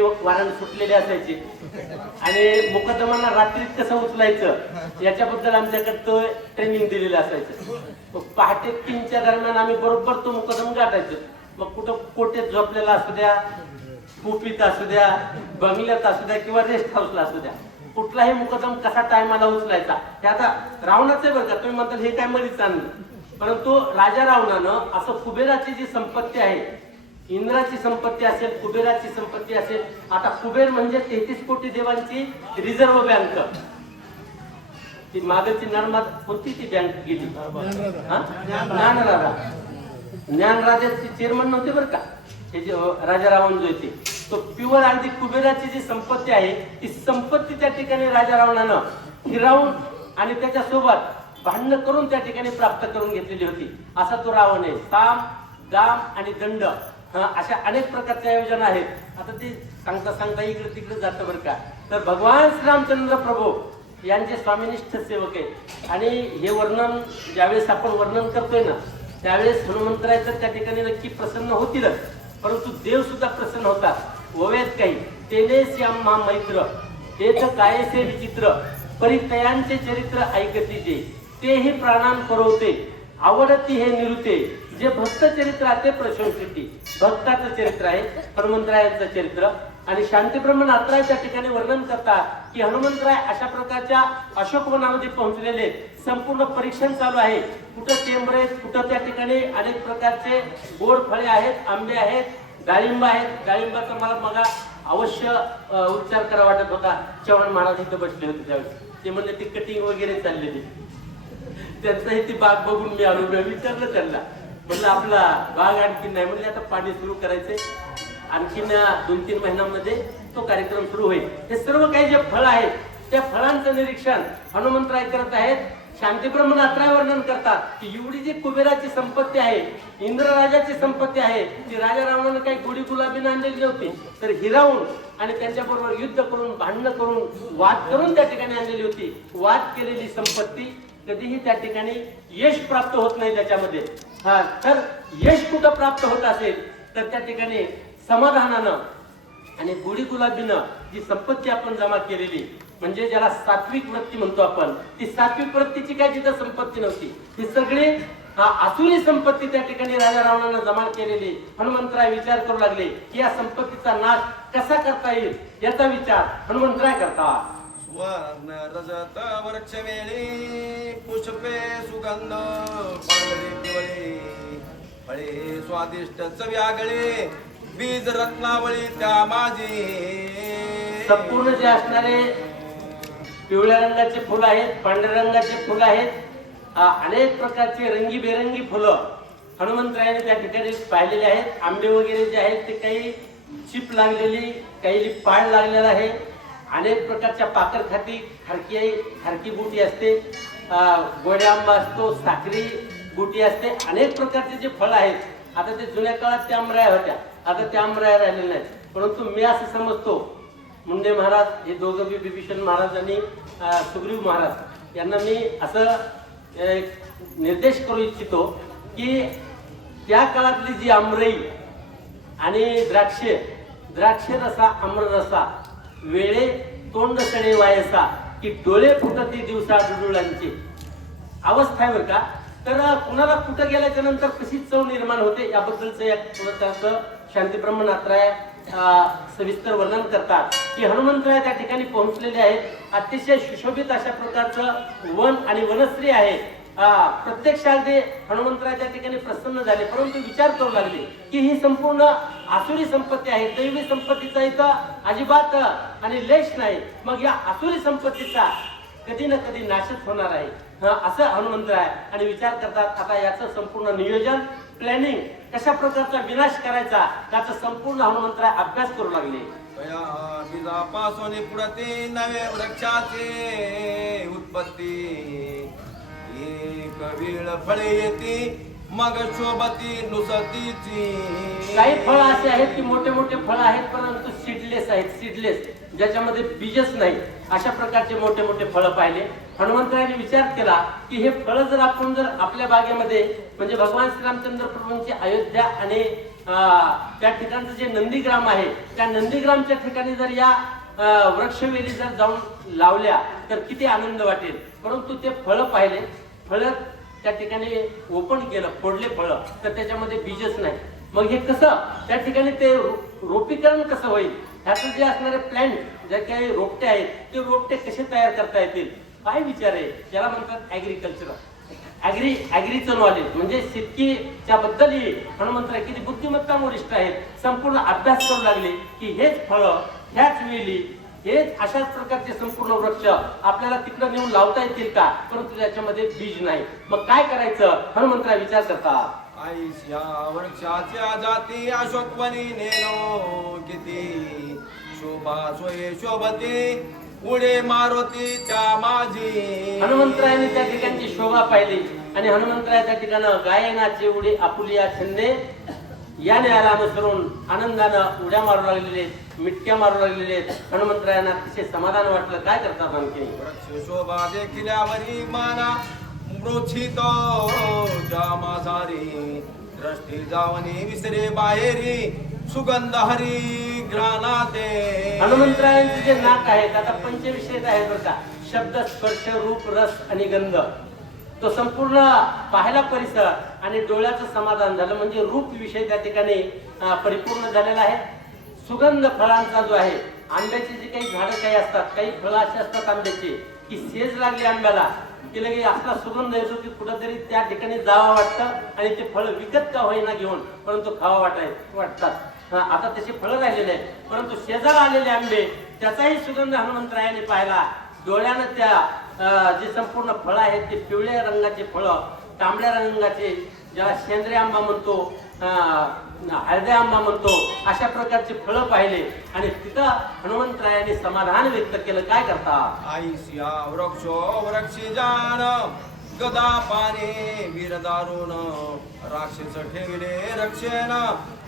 वारण सुटलेले असायचे आणि मुकदमांना रात्रीत कसं उचलायचं याच्याबद्दल आमच्याकडे तो ट्रेनिंग दिलेलं असायचं. पहाटे 3च्या दरम्यान आम्ही बरोबर तो मुकदम गाठायचो. मग कुठं कोटेत झोपलेला असू द्या, कुपीत असू द्या, बंगल्यात असू द्या किंवा रेस्ट हाऊसला असू द्या, कुठलाही मुकदम कसा टायमाला उचलायचा हे आता रावणाचं बरं का. तुम्ही म्हणताल हे काय मध्येच आणलं, परंतु राजा रावणानं असं कुबेराची जी संपत्ती आहे, इंद्राची संपत्ती असेल, कुबेराची संपत्ती असेल. आता कुबेर म्हणजे 33 कोटी देवांची रिझर्व्ह बँक. ती मागची नर्मदा कोणती ती बँक गेली, ज्ञानराजाचे चेअरमन नव्हते बरं का हे जे राजा रावण जो होते. तो प्युअर अगदी कुबेराची जी संपत्ती आहे ती संपत्ती त्या ठिकाणी राजा रावणानं हिरावून आणि त्याच्यासोबत भांडण करून त्या ठिकाणी प्राप्त करून घेतलेली होती. असा तो रावण आहे. साम, दाम आणि दंड अशा अनेक प्रकारच्या योजना आहेत. आता ते सांगता सांगता इकडे तिकडे जातं बरं का. तर भगवान श्रीरामचंद्र प्रभू यांचे स्वामीनिष्ठ सेवक आहेत आणि हे वर्णन ज्यावेळेस आपण वर्णन करतोय ना त्यावेळेस हनुमंतराय तर त्या ठिकाणी नक्की प्रसन्न होतीलच, परंतु देव सुद्धा प्रसन्न होतात. ओव्यात काही तेने श्याम मा मैत्र तेच कायसे विचित्र परितयांचे चरित्र ऐकती जे तेही प्राणान करवते आवडती हे निरुते जे भक्त चरित्र आहे ते प्रशंसिती. भक्ताचं चरित्र आहे हनुमंतरायांचं चरित्र. आणि शांतीब्रह्म नाथराय त्या ठिकाणी वर्णन करतात की हनुमंतराय अशा प्रकारच्या अशोकवनामध्ये पोहोचलेले. संपूर्ण परीक्षण चालू आहे. कुठं टेंबर आहेत, कुठं त्या ठिकाणी अनेक प्रकारचे गोड फळे आहेत, आंबे आहेत, डाळिंब आहेत. डाळिंबाचा मला मग अवश्य उच्चार करा वाटत होता. चव्हाण महाराज इथं बसले होते त्यावेळेस. ते म्हणले ती कटिंग वगैरे चाललेली. त्यांचाही ती बाग बघून मी आलो. विचारलं त्यांना, म्हणलं आपला बाग आणखी नाही. म्हणले आता पाणी सुरू करायचे, आणखीन 2-3 महिन्यांमध्ये तो कार्यक्रम सुरू होईल. हे सर्व काही जे फळ आहेत त्या फळांचं निरीक्षण हनुमंतराय करत आहेत. शांतीब्रह्म नाथराय वर्णन करतात की एवढी जी कुबेराची संपत्ती आहे, इंद्रराजाची संपत्ती आहे, ती राजा रावणानं काही गोडी गुलाबीने आणलेली नव्हती, तर हिरावून आणि त्यांच्याबरोबर युद्ध करून, भांडणं करून, वाद करून त्या ठिकाणी आणलेली होती. वाद केलेली संपत्ती कधीही त्या ठिकाणी यश प्राप्त होत नाही त्याच्यामध्ये. तर यश कुठं प्राप्त होत असेल तर त्या ठिकाणी समाधानानं आणि गोडी गुलाबीनं जी संपत्ती आपण जमा केलेली, म्हणजे ज्याला सात्विक वृत्ती म्हणतो आपण, ती सात्विक वृत्तीची काय तिथं संपत्ती नव्हती. ही सगळी आसुरी संपत्ती त्या ठिकाणी राजा रावणानं जमा केलेली. हनुमंतराय विचार करू लागले की या संपत्तीचा नाश कसा करता येईल याचा विचार हनुमंतराय करतात. वर्ण रजत वृक्ष वेळी पुष्पे सुगंध पांढरे पिवळे फळे स्वादिष्ट चव्यागळे बीज रत्नावळी त्या माझी. संपूर्ण जे असणारे पिवळ्या रंगाचे फुलं आहेत, पांढऱ्या रंगाचे फुलं आहेत, अनेक प्रकारचे रंगीबेरंगी फुलं हनुमंतरायाने त्या ठिकाणी पाहिलेले आहेत. आंबे वगैरे जे आहेत ते काही चिप लागलेली, काही पाळ लागलेला आहे. अनेक प्रकारच्या पाकर खारकी बुटी असते, गोड्या आंबा असतो, साखरी बुटी असते. अनेक प्रकारचे जे फळ आहेत. आता ते जुन्या काळात त्या आंबराया होत्या, आता त्या आंबराया राहिलेल्या नाहीत. परंतु मी असं समजतो मुंडे महाराज हे दोघं बी विभीषण महाराज आणि सुग्रीव महाराज यांना मी असं निर्देश करू इच्छितो की त्या काळातली जी आंबरई आणि द्राक्ष रसा आम्ररसा वेळे तोंड सडे वायसा की डोळे फुटती दिवसा डुडुळांची अवस्था आहे बरं का. तर कुणाला कुठं गेल्याच्या नंतर कशी चव निर्माण होते याबद्दलचं एक शांतीब्रह्म नाथराय सविस्तर वर्णन करतात की हनुमंतराय त्या ठिकाणी पोहोचलेले आहेत. अतिशय सुशोभित अशा प्रकारचं वन आणि वनश्री आहे. प्रत्यक्षात हनुमंतराय त्या ठिकाणी प्रसन्न झाले, परंतु विचार करू लागले की ही संपूर्ण आसुरी संपत्ती आहे, दैवी संपत्तीचा इथं अजिबात आणि लेश नाही. मग या आसुरी संपत्तीचा कधी ना कधी नाशच होणार आहे असं हनुमंतराय आणि विचार करतात. आता याचं संपूर्ण नियोजन, प्लॅनिंग, कशा प्रकारचा विनाश करायचा त्याचा संपूर्ण हनुमंतराय अभ्यास करू लागले. बीजापासून पुढते नवे वृक्षाचे उत्पत्ती एक वेळ फळे येते मग शोभती नुसतीची. काही फळ असे आहेत की मोठे मोठे फळ आहेत परंतु सीडलेस आहेत, सीडलेस ज्याच्यामध्ये बीजच नाही. अशा प्रकारचे मोठे मोठे फळ पाहिले. हनुमंतरायाने विचार केला की हे फळ जर आपण जर आपल्या बागेमध्ये म्हणजे भगवान श्रीरामचंद्र प्रभूंची अयोध्या आणि त्या ठिकाणचं जे नंदीग्राम आहे त्या नंदीग्रामच्या ठिकाणी जर या वृक्षवेली जर जाऊन लावल्या तर किती आनंद वाटेल. परंतु ते फळं पाहिले, फळं त्या ठिकाणी ओपन केलं, फोडले फळं, तर त्याच्यामध्ये बीजच नाही. मग हे कसं त्या ठिकाणी ते रोपीकरण कसं होईल, ह्याचं जे असणारे प्लॅन्ट जे काही रोपटे आहेत ते रोपटे कसे तयार करता येतील, काय विचार आहे. ज्याला म्हणतात ऍग्रिकल्चर, ऍग्रीचं नॉलेज म्हणजे शेतकीच्या बद्दल हनुमंतराय किती बुद्धिमत्ता वरिष्ठ आहेत, संपूर्ण अभ्यास करू लागले की हेच फळं, ह्याच वेली, हेच अशाच प्रकारचे संपूर्ण वृक्ष आपल्याला तिकडे नेऊन लावता येतील का, परंतु त्याच्यामध्ये बीज नाही. मग काय करायचं, हनुमंतराय विचार करतात. आईस या वृक्षाच्या जाती अशोकवनी नेनो किती, शोभा सोये शोभती उडे मारुतीच्या माझी. हनुमंतरायाने त्या ठिकाणची शोभा पाहिली आणि हनुमंतराय त्या ठिकाणं गायनाचे उडे आपुलिया छंदे याने आला अनुसरून आनंदानं उड्या मारू लागलेले आहेत, मिटक्या मारू लागलेले आहेत. हनुमंतरायांना अतिशय समाधान वाटलं. काय करतात आणखी, वृक्ष शोभा देखिल्यावरी माना मृच्छित जामासारी, दृष्टी जावनी विसरे बाहेरी सुगंध हरी घ्राणाते. हनुमंतरायांचे जे नाक आहेत आता पंचविषयत आहेत बरं का, शब्द, स्पर्श, रूप, रस आणि गंध. तो संपूर्ण पाहायला परिसर आणि डोळ्याचं समाधान झालं, म्हणजे रूप विषय त्या ठिकाणी परिपूर्ण झालेला आहे. सुगंध फळांचा जो आहे, आंब्याची जी काही झाडं काही असतात, काही फळं अशी असतात आंब्याची की सेज लागली आंब्याला की लगे असला सुगंध येतो की कुठंतरी त्या ठिकाणी जावं वाटतं आणि ते फळ विकत का होईना घेऊन, परंतु खावा वाटतात. आता तसे फळं राहिलेले आहेत, परंतु शेजारा आलेले आंबे त्याचाही सुगंध हनुमंतरायाने पाहिला. डोळ्यानं त्या जे संपूर्ण फळं आहेत ते पिवळ्या रंगाचे फळं, तांबड्या रंगाचे, ज्याला शेंद्रे आंबा म्हणतो, हळद्या आंबा म्हणतो, अशा प्रकारचे फळं पाहिले आणि तिथं हनुमंतरायाने समाधान व्यक्त केलं. काय करता, आईस या वृक्षो वृक्षी जाण गदा पाने वीर दारुण, राक्षस ठेविले रक्षेन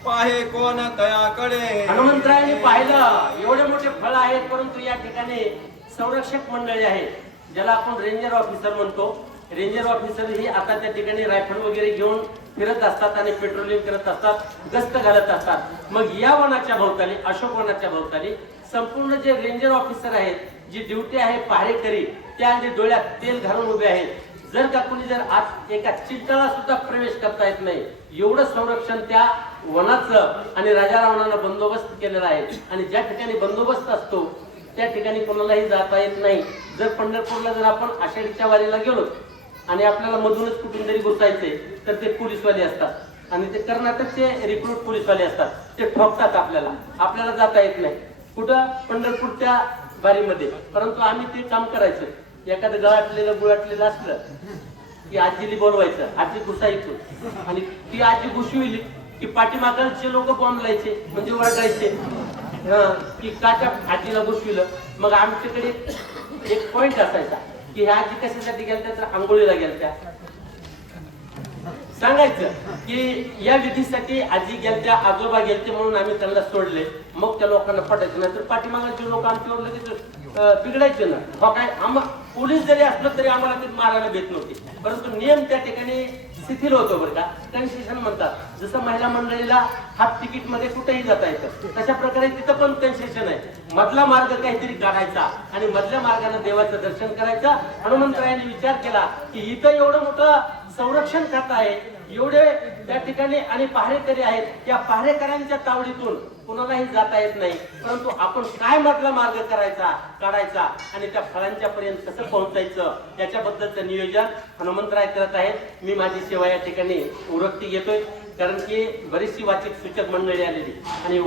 पाहे कोण तयाकडे. हनुमंतरायाने पाहिलं एवढे मोठे फळ आहेत, परंतु या ठिकाणी संरक्षक मंडळी आहे, ज्याला आपण रेंजर ऑफिसर म्हणतो. रेंजर ऑफिसर ही आता त्या ठिकाणी रायफल वगैरे घेऊन फिरत असतात आणि पेट्रोलिंग करत असतात, गस्त घालत असतात. मग या वनाच्या भोवताली, अशोक वनाच्या भोवताली संपूर्ण जे रेंजर ऑफिसर आहेत, जी ड्युटी आहे पहारेकरी, त्या आणि डोळ्यात तेल घालून उभे आहेत. जर का कुणी जर आत एका चिंताला सुद्धा प्रवेश करता येत नाही, एवढं संरक्षण त्या वनाचं आणि राजा रावणानं बंदोबस्त केलेला आहे. आणि ज्या ठिकाणी बंदोबस्त असतो त्या ठिकाणी कोणालाही जाता येत नाही. जर पंढरपूरला जर आपण आषाढीच्या वारीला गेलो आणि आपल्याला मधूनच कुठून तरी घुसायचे तर ते पोलीसवाले असतात आणि ते कर्नाटकचे रिक्रूट पोलीसवाले असतात, ते ठोकतात आपल्याला जाता येत नाही कुठं, पंढरपूरच्या वारीमध्ये. परंतु आम्ही ते काम करायचं, एखादं गळाटलेलं गुळाटलेलं असलं की आजीली बोलवायचं, आजी घुसायचं आणि ती आजी घुसविली की पाठीमागचे लोक बोंबलायचे, म्हणजे ओरडायचे की काच्या आजीला घुसविलं. मग आमच्याकडे एक पॉइंट असायचा की ह्या आजी कशासाठी गेल्या तर आंघोळीला गेल्या, सांगायचं की या विधीसाठी आजी गेलत्या, आजोबा गेलते म्हणून आम्ही त्यांना सोडले. मग त्या लोकांना पटायचं नाही तर पाठीमागाचे लोक आमच्यावर लगेच बिघडायचे ना. हो काय, पोलीस जरी असलं तरी आम्हाला ते मारायला भेट नव्हते. परंतु नियम त्या ठिकाणी शिथिल होतो बरं का, कन्सेशन म्हणतात. जसं महिला मंडळीला हाफ तिकीट मध्ये कुठेही जाता येतं, तशा प्रकारे तिथं पण कन्सेशन आहे. मधला मार्ग काहीतरी काढायचा आणि मधल्या मार्गाने देवाचं दर्शन करायचं. हनुमंतरायाने विचार केला की इथं एवढं मोठं संरक्षण खातं आहे, एवढे त्या ठिकाणी आणि पहारेकरी आहेत, त्या पहारेकऱ्यांच्या तावडीतून कोणालाही जाता येत नाही. परंतु आपण काय मधला मार्ग काढायचा आणि त्या फळांच्या पर्यंत कसं पोहोचायचं याच्याबद्दलचं नियोजन हनुमंतराय करत आहेत. मी माझी सेवा या ठिकाणी उरकती घेतोय, कारण की बरीचशी वाचिक सूचक मंडळी आलेली आणि